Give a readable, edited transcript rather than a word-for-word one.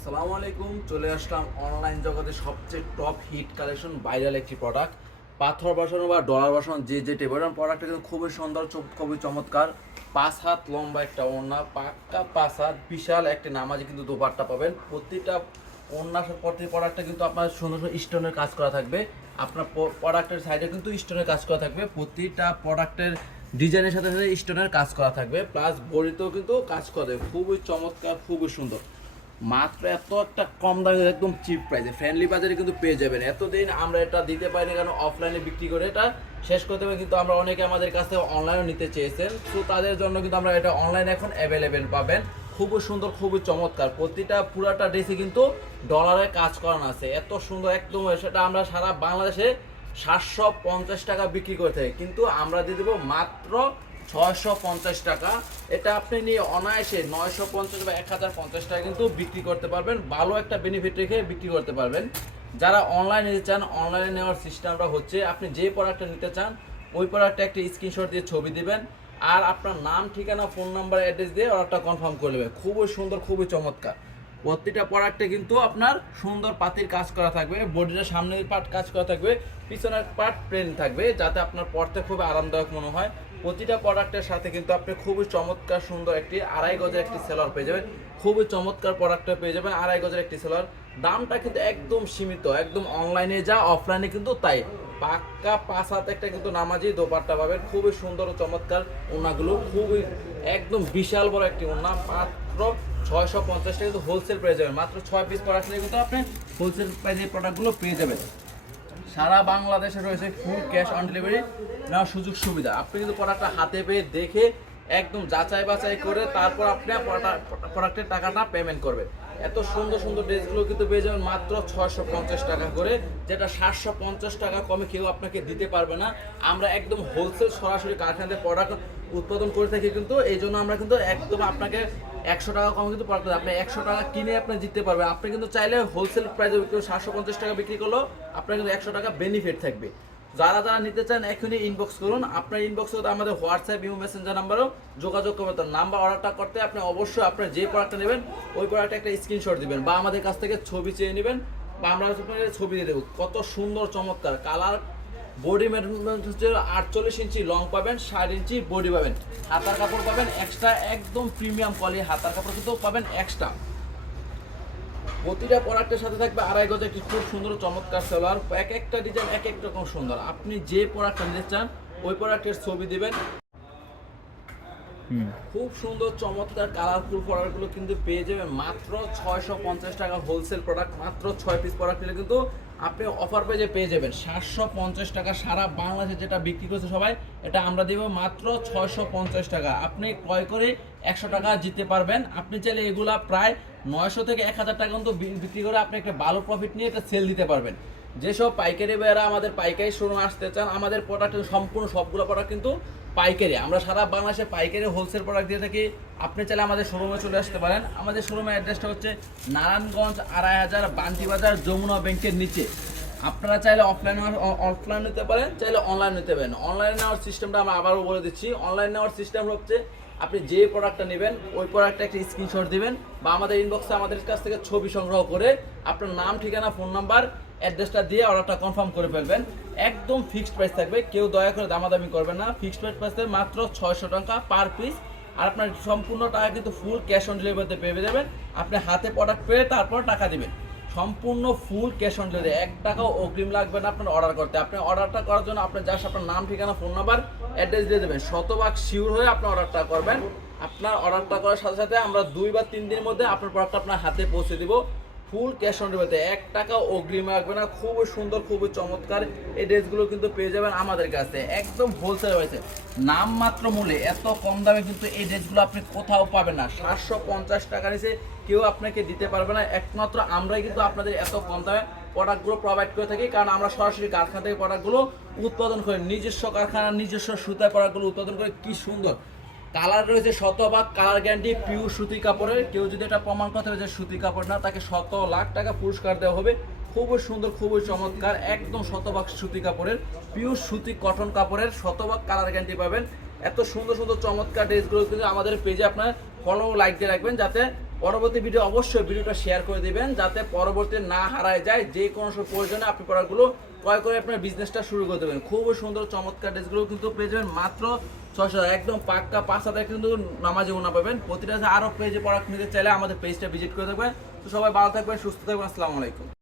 আসসালামু আলাইকুম, চলে আসলাম অনলাইন জগতে সবচেয়ে টপ হিট কালেকশন ভাইরাল একটি প্রোডাক্ট। পাথর বসানো বা ডলার বসানো যে টেবিল প্রোডাক্টটা কিন্তু খুবই সুন্দর, খুবই চমৎকার। 5 হাত লম্বা একটা ওড়না, পাক্কা 5 হাত, বিশাল একটি নামাজি কিন্তু দোপাট্টা পাবেন। প্রতিটা ওড়নার প্রতি প্রোডাক্টটা কিন্তু আপনার সুন্দর সুন্দর স্টোনের কাজ করা থাকবে। আপনার প্রোডাক্টের সাইডে কিন্তু স্টোনের কাজ করা থাকবে। প্রতিটা প্রোডাক্টের ডিজাইনের সাথে সাথে স্টোনের কাজ করা থাকবে, প্লাস বডিতেও কিন্তু কাজ করা থাকবে। খুবই চমৎকার, খুবই সুন্দর। মাত্র এত একটা কম দামে, একদম চিপ প্রাইসে, ফ্রেন্ডলি বাজারে কিন্তু পেয়ে যাবেন। এতদিন আমরা এটা দিতে পারিনি কারণ অফলাইনে বিক্রি করে এটা শেষ করতে হবে, কিন্তু আমরা অনেকে আমাদের কাছ থেকে অনলাইনে নিতে চেয়েছেন, তো তাদের জন্য কিন্তু আমরা এটা অনলাইনে এখন অ্যাভেলেবেল পাবেন। খুবই সুন্দর, খুবই চমৎকার। প্রতিটা পুরাটা ড্রেসে কিন্তু ডলারে কাজ করানো আছে, এত সুন্দর একদম। সেটা আমরা সারা বাংলাদেশে 750 টাকা বিক্রি করে থাকি, কিন্তু আমরা দিয়ে দেবো মাত্র 650 টাকা। এটা আপনি নিয়ে অনায়াসে 950 বা 1050 টাকা কিন্তু বিক্রি করতে পারবেন। ভালো একটা বেনিফিট রেখে বিক্রি করতে পারবেন। যারা অনলাইনে নিতে চান, অনলাইনে নেওয়ার সিস্টেমটা হচ্ছে আপনি যে প্রোডাক্টটা নিতে চান ওই প্রোডাক্টটা একটা স্ক্রিনশট দিয়ে ছবি দিবেন, আর আপনার নাম, ঠিকানা, ফোন নাম্বার, অ্যাড্রেস দিয়ে অর্ডারটা কনফার্ম করে নেবেন। খুবই সুন্দর, খুবই চমৎকার। প্রতিটা প্রোডাক্টে কিন্তু আপনার সুন্দর পাতির কাজ করা থাকবে, বডির সামনের পার্ট কাজ করা থাকবে, পিছনের পার্ট প্লেন থাকবে, যাতে আপনার পরতে খুব আরামদায়ক মনে হয়। প্রতিটা প্রোডাক্টের সাথে কিন্তু আপনি খুবই চমৎকার সুন্দর একটি 2.5 গজের একটি সেলার পেয়ে যাবেন। খুবই চমৎকার প্রোডাক্টটা পেয়ে যাবেন, 2.5 গজের একটি সেলার। দামটা কিন্তু একদম সীমিত, একদম অনলাইনে যা অফলাইনে কিন্তু তাই। পাক্কা 5 হাত একটা কিন্তু নামাজি দোপাট্টা পাবেন। খুবই সুন্দর ও চমৎকার ওনাগুলো, খুবই একদম বিশাল বড় একটি ওনা। মাত্র 650 টাকা কিন্তু হোলসেল পেয়ে যাবেন। মাত্র 6 পিস প্রোডাক্ট নিয়ে কিন্তু আপনি হোলসেল প্রাইসে প্রোডাক্টগুলো পেয়ে যাবেন। সারা বাংলাদেশে রয়েছে ফুল ক্যাশ অন ডেলিভারি নেওয়ার সুযোগ সুবিধা। আপনি কিন্তু প্রোডাক্টটা হাতে পেয়ে দেখে একদম যাচাই বাছাই করে তারপর আপনি প্রোডাক্টের টাকাটা পেমেন্ট করবেন। এত সুন্দর সুন্দর ড্রেসগুলো কিন্তু পেয়ে যাবেন মাত্র 650 টাকা করে, যেটা 750 টাকা কমে কেউ আপনাকে দিতে পারবে না। আমরা একদম হোলসেল সরাসরি কারখানাতে প্রোডাক্ট উৎপাদন করে থাকি, কিন্তু এই জন্য আমরা কিন্তু একদম আপনাকে 100 টাকা কম কিন্তু পড়তে, আপনি 100 টাকা কিনে আপনি জিততে পারবেন। আপনি কিন্তু চাইলে হোলসেল প্রাইসে 750 টাকা বিক্রি করলেও আপনার কিন্তু 100 টাকা বেনিফিট থাকবে। যারা যারা নিতে চান এখনই ইনবক্স করুন। আপনার ইনবক্সে আমাদের হোয়াটসঅ্যাপ, ইমো, মেসেঞ্জার নাম্বারও যোগাযোগ করবেন। নাম্বার অর্ডারটা করতে আপনি অবশ্যই আপনার যে প্রোডাক্টটা নেবেন ওই প্রোডাক্টে একটা স্ক্রিনশট দিবেন, বা আমাদের কাছ থেকে ছবি চেয়ে নেবেন, বা আমরা ছবি দিয়ে দেবো। কত সুন্দর চমৎকার কালার। বডি মেজারমেন্ট হচ্ছে 48 ইঞ্চি লং পাবেন, 60 ইঞ্চি বডি পাবেন। হাতার কাপড় পাবেন এক্সট্রা, একদম প্রিমিয়াম কোয়ালিটি হাতার কাপড় কিন্তু পাবেন এক্সট্রা। প্রতিটা প্রোডাক্টের সাথে থাকবে 2.5 গজ একটি খুব সুন্দর চমৎকার সেলার। এক একটা ডিজাইন এক এক রকম সুন্দর। আপনি যে প্রোডাক্টটা নিতে চান ওই প্রোডাক্টের ছবি দিবেন। খুব সুন্দর চমৎকার কালারফুল প্রোডাক্টগুলো কিন্তু পেয়ে যাবেন মাত্র 650 টাকা হোলসেল প্রোডাক্ট। মাত্র 6 পিস প্রোডাক্ট নিলে কিন্তু আপনি অফার পেজে পেয়ে যাবেন 750 টাকা। সারা বাংলাদেশে যেটা বিক্রি করছে সবাই, এটা আমরা দেব মাত্র 650 টাকা। আপনি ক্রয় করে 100 টাকা জিততে পারবেন। আপনি চাইলে এগুলা প্রায় 900 থেকে 1000 টাকা কিন্তু বিক্রি করে আপনি একটা ভালো প্রফিট নিয়ে এটা সেল দিতে পারবেন। যেসব পাইকারি ভাইয়েরা আমাদের পাইকারি শোরুমে আসতে চান, আমাদের প্রোডাক্ট সম্পূর্ণ সবগুলো প্রোডাক্ট কিন্তু পাইকারি। আমরা সারা বাংলাদেশে পাইকারি হোলসেল প্রোডাক্ট দিয়ে থাকি। আপনি চাইলে আমাদের শোরুমে চলে আসতে পারেন। আমাদের শোরুমের অ্যাড্রেসটা হচ্ছে নারায়ণগঞ্জ 2500 বান্টি বাজার, যমুনা ব্যাংকের নিচে। আপনারা চাইলে অফলাইন নিতে পারেন, চাইলে অনলাইন নিতে পারেন। অনলাইন নেওয়ার সিস্টেমটা আমরা আবারও বলে দিচ্ছি। অনলাইন নেওয়ার সিস্টেম হচ্ছে আপনি যে প্রোডাক্টটা নেবেন ওই প্রোডাক্টটা একটা স্ক্রিনশট দিবেন, বা আমাদের ইনবক্সে আমাদের কাছ থেকে ছবি সংগ্রহ করে আপনার নাম, ঠিকানা, ফোন নাম্বার, অ্যাড্রেসটা দিয়ে অর্ডারটা কনফার্ম করে ফেলবেন। একদম ফিক্সড প্রাইস থাকবে, কেউ দয়া করে দামাদামি করবেন না। ফিক্সড প্রাইস থাকবে মাত্র 600 টাকা পার পিস। আর আপনার সম্পূর্ণ টাকা কিন্তু ফুল ক্যাশ অন ডেলিভারিতে পেয়ে যাবেন। আপনি হাতে প্রোডাক্ট পেয়ে তারপর টাকা দিবেন। সম্পূর্ণ ফুল ক্যাশ অন ডেলিভারি, 1 টাকাও অগ্রিম লাগবে না আপনার অর্ডার করতে। আপনি অর্ডারটা করার জন্য আপনি জাস্ট আপনার নাম, ঠিকানা, ফোন নাম্বার, অ্যাড্রেস দিয়ে দেবেন। শতভাগ শিওর হয়ে আপনি অর্ডারটা করবেন। আপনার অর্ডারটা করার সাথে সাথে আমরা 2 বা 3 দিনের মধ্যে আপনার প্রোডাক্ট আপনার হাতে পৌঁছে দিব। ফুল ক্যাশ অন ডেলিভারিতে, 1 টাকাও অগ্রিম লাগবে না। খুবই সুন্দর, খুবই চমৎকার এই ড্রেসগুলো কিন্তু পেয়ে যাবেন আমাদের কাছে একদম হোলসেল হয়েছে। নামমাত্র মূল্যে এত কম দামে কিন্তু এই ড্রেসগুলো আপনি কোথাও পাবেন না। 750 টাকা নিচে কেউ আপনাকে দিতে পারবে না। একমাত্র আমরাই কিন্তু আপনাদের এত কম দামে প্রোডাক্টগুলো প্রোভাইড করে থাকি, কারণ আমরা সরাসরি কারখানা থেকে প্রোডাক্টগুলো উৎপাদন করি। নিজস্ব কারখানা, নিজস্ব সুতায় প্রোডাক্টগুলো উৎপাদন করে। কি সুন্দর কালার রয়েছে, শতভাগ কালার গ্যারান্টি, পিওর সুতি কাপড়ের। কেউ যদি এটা প্রমাণ করতে হবে যে সুতি কাপড় না, তাকে 100 লাখ টাকা পুরস্কার দেওয়া হবে। খুবই সুন্দর, খুবই চমৎকার, একদম শতভাগ সুতি কাপড়ের, পিওর সুতি কটন কাপড়ের, শতভাগ কালার গ্যারান্টি পাবেন। এত সুন্দর সুন্দর চমৎকার ড্রেসগুলো কিন্তু আমাদের পেজে আপনার ফলো লাইক দিয়ে রাখবেন, যাতে পরবর্তী ভিডিও অবশ্যই ভিডিওটা শেয়ার করে দিবেন, যাতে পরবর্তী না হারায় যায়। যে কোনো সময় প্রয়োজনে আপনি প্রোডাক্টগুলো ক্রয় করে আপনার বিজনেসটা শুরু করে দেবেন। খুবই সুন্দর চমৎকার ড্রেসগুলো কিন্তু পেয়ে যাবেন মাত্র 600 একদম পাক্কা 5,000 কিন্তু নামাজে ওনা পাবেন। প্রতিটা আরও পেজে প্রোডাক্ট নিতে চাইলে আমাদের পেজটা ভিজিট করে থাকবেন। তো সবাই ভালো থাকবেন, সুস্থ থাকবেন, আসসালামু আলাইকুম।